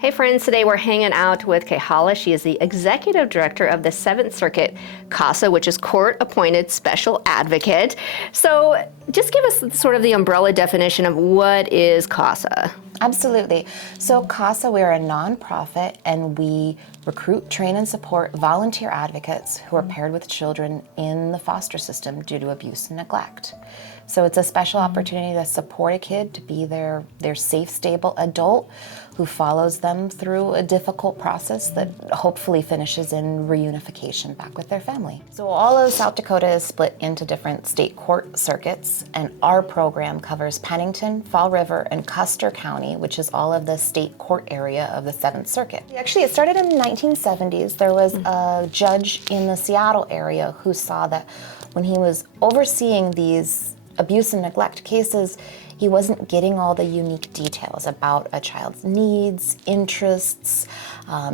Hey friends, today we're hanging out with Kehala. She is the Executive Director of the 7th Circuit CASA, which is Court Appointed Special Advocate. So just give us sort of the umbrella definition of what is CASA. Absolutely. So CASA, we're a nonprofit and we recruit, train, and support volunteer advocates who are paired with children in the foster system due to abuse and neglect. So it's a special opportunity to support a kid to be their safe, stable adult who follows them through a difficult process that hopefully finishes in reunification back with their family. So all of South Dakota is split into different state court circuits, and our program covers Pennington, Fall River, and Custer County, which is all of the state court area of the 7th Circuit. Actually, it started in the 1970s. There was a judge in the Seattle area who saw that when he was overseeing these abuse and neglect cases, he wasn't getting all the unique details about a child's needs, interests,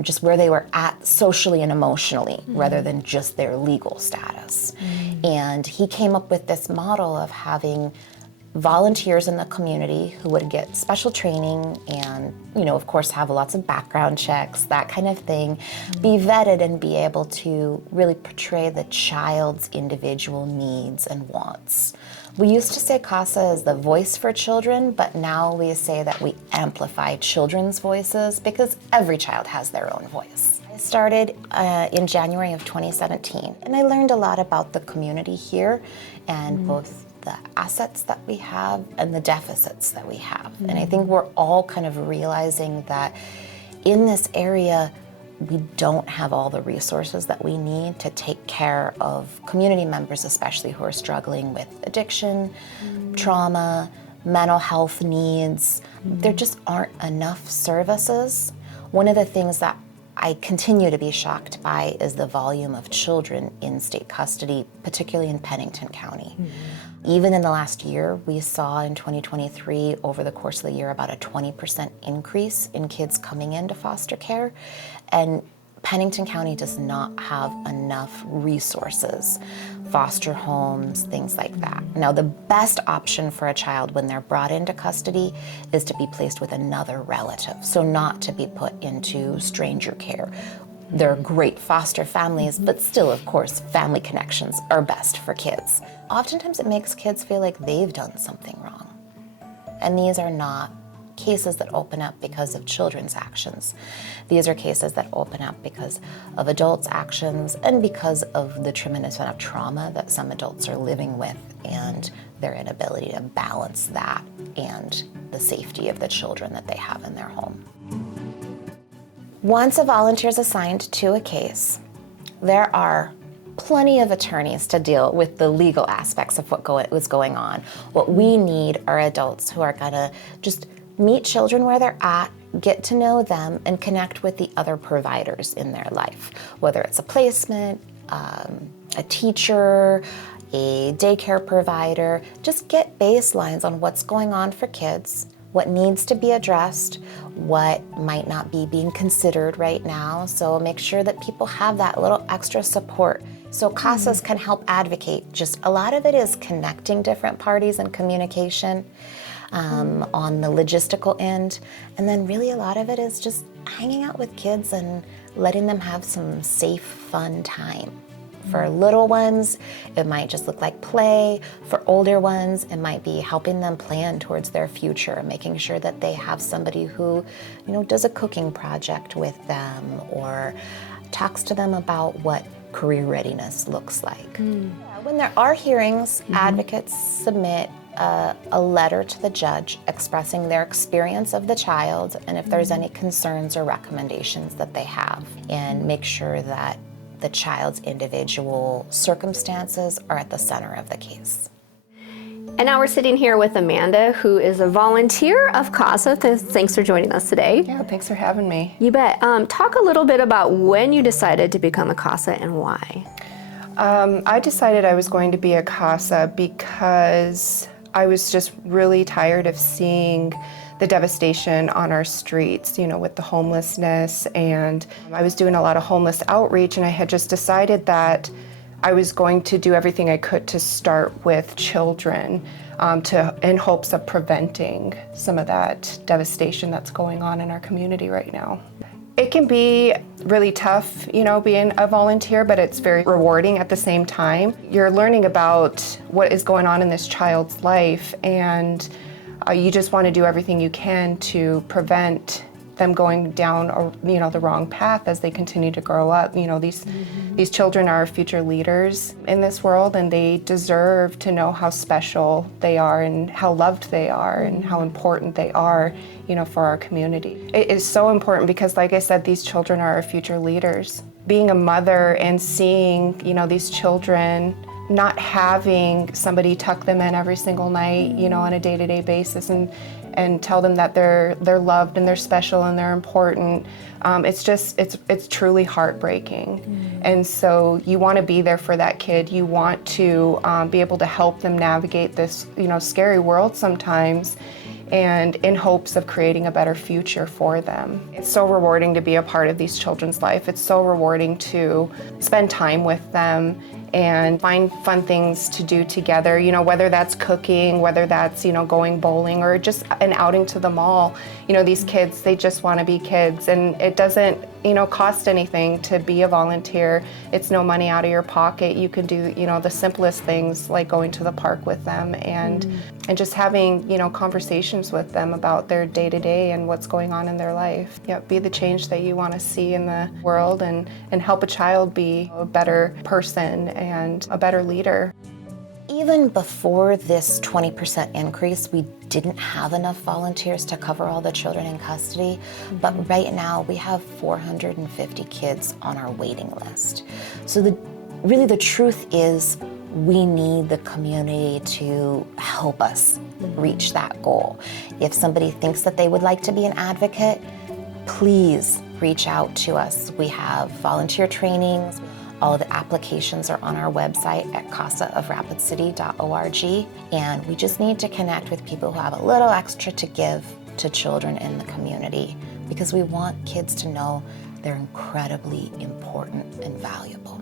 just where they were at socially and emotionally, rather than just their legal status. And he came up with this model of having volunteers in the community who would get special training and, of course, have lots of background checks, that kind of thing, be vetted and be able to really portray the child's individual needs and wants. We used to say CASA is the voice for children, but now we say that we amplify children's voices because every child has their own voice. I started in January of 2017, and I learned a lot about the community here and both the assets that we have and the deficits that we have. And I think we're all kind of realizing that in this area, we don't have all the resources that we need to take care of community members, especially who are struggling with addiction, trauma, mental health needs. There just aren't enough services. One of the things that I continue to be shocked by is the volume of children in state custody, particularly in Pennington County. Even in the last year, we saw in 2023, over the course of the year, about a 20% increase in kids coming into foster care. And Pennington County does not have enough resources, foster homes, things like that. Now, the best option for a child when they're brought into custody is to be placed with another relative, so not to be put into stranger care. They're great foster families, but still, of course, family connections are best for kids. Oftentimes it makes kids feel like they've done something wrong. And these are not cases that open up because of children's actions. These are cases that open up because of adults' actions and because of the tremendous amount of trauma that some adults are living with and their inability to balance that and the safety of the children that they have in their home. Once a volunteer is assigned to a case, there are plenty of attorneys to deal with the legal aspects of what was going on. What we need are adults who are gonna just meet children where they're at, get to know them, and connect with the other providers in their life, whether it's a placement, a teacher, a daycare provider. Just get baselines on what's going on for kids, what needs to be addressed, what might not be being considered right now. So make sure that people have that little extra support. So CASAs can help advocate. Just a lot of it is connecting different parties and communication on the logistical end. And then really a lot of it is just hanging out with kids and letting them have some safe, fun time. For little ones, it might just look like play. For older ones, it might be helping them plan towards their future, making sure that they have somebody who, does a cooking project with them or talks to them about what career readiness looks like. When there are hearings, advocates submit a letter to the judge expressing their experience of the child and if there's any concerns or recommendations that they have, and make sure that the child's individual circumstances are at the center of the case. And now we're sitting here with Amanda, who is a volunteer of CASA. Thanks for joining us today. Yeah, thanks for having me. You bet. Talk a little bit about when you decided to become a CASA and why. I decided I was going to be a CASA because I was just really tired of seeing the devastation on our streets, with the homelessness. And I was doing a lot of homeless outreach, and I had just decided that I was going to do everything I could to start with children, in hopes of preventing some of that devastation that's going on in our community right now. It can be really tough, being a volunteer, but it's very rewarding at the same time. You're learning about what is going on in this child's life, and you just want to do everything you can to prevent them going down, the wrong path as they continue to grow up. These children are future leaders in this world, and they deserve to know how special they are and how loved they are and how important they are, for our community. It is so important because, like I said, these children are our future leaders. Being a mother and seeing, these children not having somebody tuck them in every single night, on a day-to-day basis and tell them that they're loved and they're special and they're important. It's truly heartbreaking. And so you want to be there for that kid. You want to be able to help them navigate this, scary world sometimes, and in hopes of creating a better future for them. It's so rewarding to be a part of these children's life. It's so rewarding to spend time with them and find fun things to do together, whether that's cooking, whether that's, going bowling, or just an outing to the mall. These kids, they just want to be kids, and it doesn't, cost anything to be a volunteer. It's no money out of your pocket. You can do, the simplest things like going to the park with them and just having, conversations with them about their day-to-day and what's going on in their life. Be the change that you want to see in the world and help a child be a better person and a better leader. Even before this 20% increase, we didn't have enough volunteers to cover all the children in custody, but right now we have 450 kids on our waiting list. So the truth is, we need the community to help us reach that goal. If somebody thinks that they would like to be an advocate, please reach out to us. We have volunteer trainings. All of the applications are on our website at casaofrapidcity.org, and we just need to connect with people who have a little extra to give to children in the community, because we want kids to know they're incredibly important and valuable.